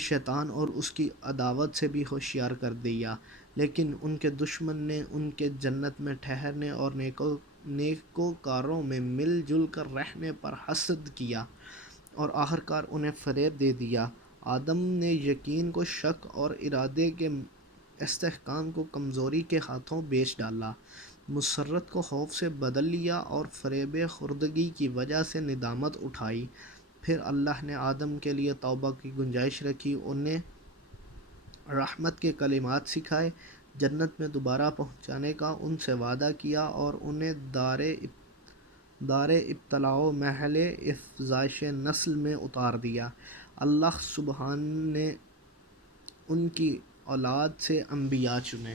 شیطان اور اس کی عداوت سے بھی ہوشیار کر دیا، لیکن ان کے دشمن نے ان کے جنت میں ٹھہرنے اور نیکوکاروں میں مل جل کر رہنے پر حسد کیا اور آخرکار انہیں فریب دے دیا۔ آدم نے یقین کو شک اور ارادے کے استحکام کو کمزوری کے ہاتھوں بیچ ڈالا، مسرت کو خوف سے بدل لیا اور فریب خوردگی کی وجہ سے ندامت اٹھائی۔ پھر اللہ نے آدم کے لیے توبہ کی گنجائش رکھی، انہیں رحمت کے کلمات سکھائے، جنت میں دوبارہ پہنچانے کا ان سے وعدہ کیا اور انہیں دار ابتلاء و محل افزائش نسل میں اتار دیا۔ اللہ سبحان نے ان کی اولاد سے انبیاء چنے،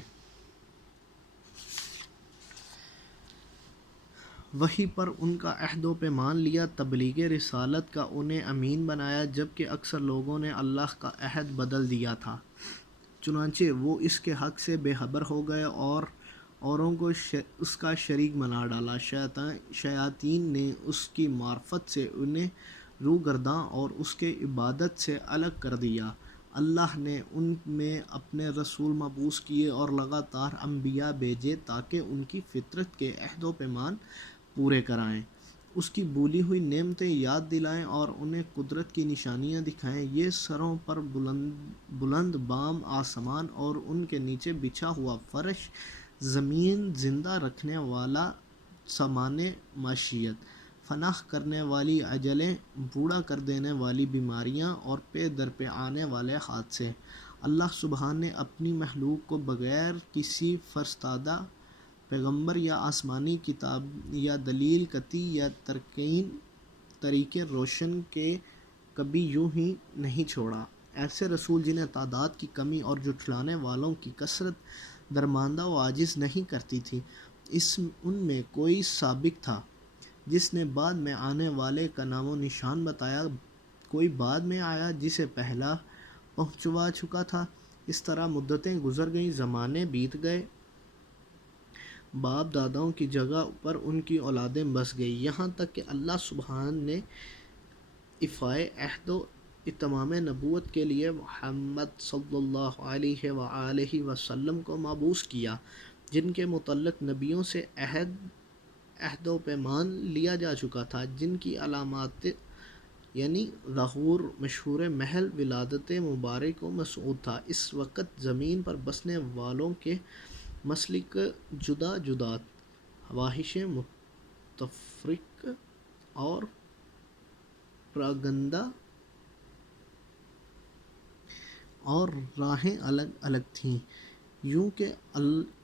وحی پر ان کا عہد و پیمان لیا، تبلیغ رسالت کا انہیں امین بنایا، جبکہ اکثر لوگوں نے اللہ کا عہد بدل دیا تھا، چنانچہ وہ اس کے حق سے بے خبر ہو گئے اور اوروں کو اس کا شریک بنا ڈالا۔ شیاطین نے اس کی معرفت سے انہیں روگرداں اور اس کے عبادت سے الگ کر دیا۔ اللہ نے ان میں اپنے رسول مبعوث کیے اور لگاتار انبیاء بھیجے تاکہ ان کی فطرت کے عہد و پیمان پورے کرائیں، اس کی بھولی ہوئی نعمتیں یاد دلائیں اور انہیں قدرت کی نشانیاں دکھائیں۔ یہ سروں پر بلند بام آسمان اور ان کے نیچے بچھا ہوا فرش، زمین زندہ رکھنے والا سامان معیشت، فنا کرنے والی اجلیں، بوڑھا کر دینے والی بیماریاں اور پے در پے آنے والے حادثے، اللہ سبحانہ نے اپنی مخلوق کو بغیر کسی فرستادہ پیغمبر یا آسمانی کتاب یا دلیل قطعی یا طریق روشن کے کبھی یوں ہی نہیں چھوڑا۔ ایسے رسول جنہیں تعداد کی کمی اور جھٹلانے والوں کی کثرت درماندہ و عاجز نہیں کرتی تھی، ان میں کوئی سابق تھا جس نے بعد میں آنے والے کا نام و نشان بتایا، کوئی بعد میں آیا جسے پہلا پہنچوا چکا تھا۔ اس طرح مدتیں گزر گئیں، زمانے بیت گئے، باپ داداؤں کی جگہ پر ان کی اولادیں بس گئیں، یہاں تک کہ اللہ سبحانہ نے ایفائے عہد و اتمام نبوت کے لیے محمد صلی اللہ علیہ وآلہ وسلم کو مبعوث کیا، جن کے متعلق نبیوں سے عہد و پیمان لیا جا چکا تھا، جن کی علامات یعنی ظہور مشہور محل ولادت مبارک و مسعود تھا۔ اس وقت زمین پر بسنے والوں کے مسلک جدا جدا، خواہش متفرق اور پراگندہ اور راہیں الگ الگ تھیں، یوں کہ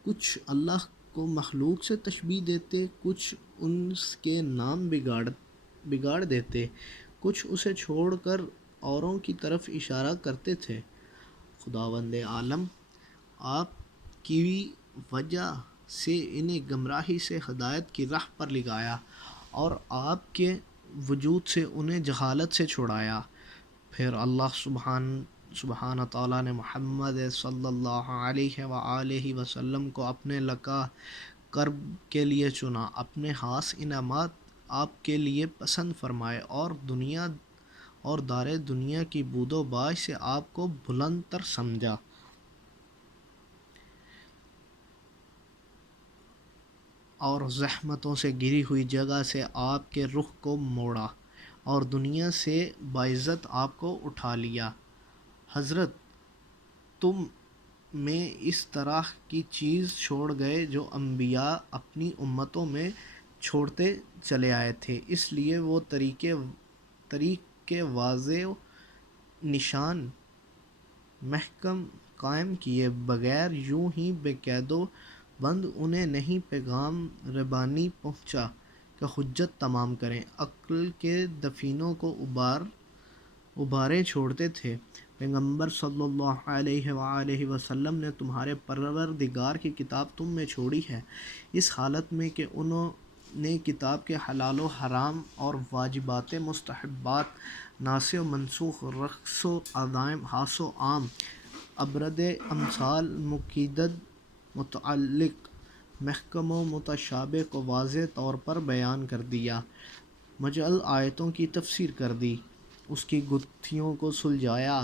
کچھ اللہ کو مخلوق سے تشبیہ دیتے، کچھ ان کے نام بگاڑ دیتے، کچھ اسے چھوڑ کر اوروں کی طرف اشارہ کرتے تھے۔ خداوند عالم آپ کی وجہ سے انہیں گمراہی سے ہدایت کی راہ پر لگایا اور آپ کے وجود سے انہیں جہالت سے چھڑایا۔ پھر اللہ سبحانہ تعالیٰ نے محمد صلی اللہ علیہ وآلہ وسلم کو اپنے لقا کرب کے لیے چنا، اپنے خاص انعامات آپ کے لیے پسند فرمائے اور دار دنیا کی بود و باش سے آپ کو بلند تر سمجھا، اور زحمتوں سے گھری ہوئی جگہ سے آپ کے رخ کو موڑا اور دنیا سے باعزت آپ کو اٹھا لیا۔ حضرت تم میں اس طرح کی چیز چھوڑ گئے جو انبیاء اپنی امتوں میں چھوڑتے چلے آئے تھے، اس لیے وہ طریق کے واضح و نشان محکم قائم کیے بغیر یوں ہی بے قید و بند انہیں نہیں پیغام ربانی پہنچا کہ حجت تمام کریں، عقل کے دفینوں کو ابھارے چھوڑتے تھے۔ پیغمبر صلی اللہ علیہ وآلہ وسلم نے تمہارے پروردگار کی کتاب تم میں چھوڑی ہے، اس حالت میں کہ انہوں نے کتاب کے حلال و حرام اور واجبات مستحبات، ناسخ و منسوخ، رخص و عزائم، خاص و عام، ابرد امثال، مقید متعلق، محکم و متشابہ کو واضح طور پر بیان کر دیا، مجمل آیتوں کی تفسیر کر دی، اس کی گتھیوں کو سلجھایا،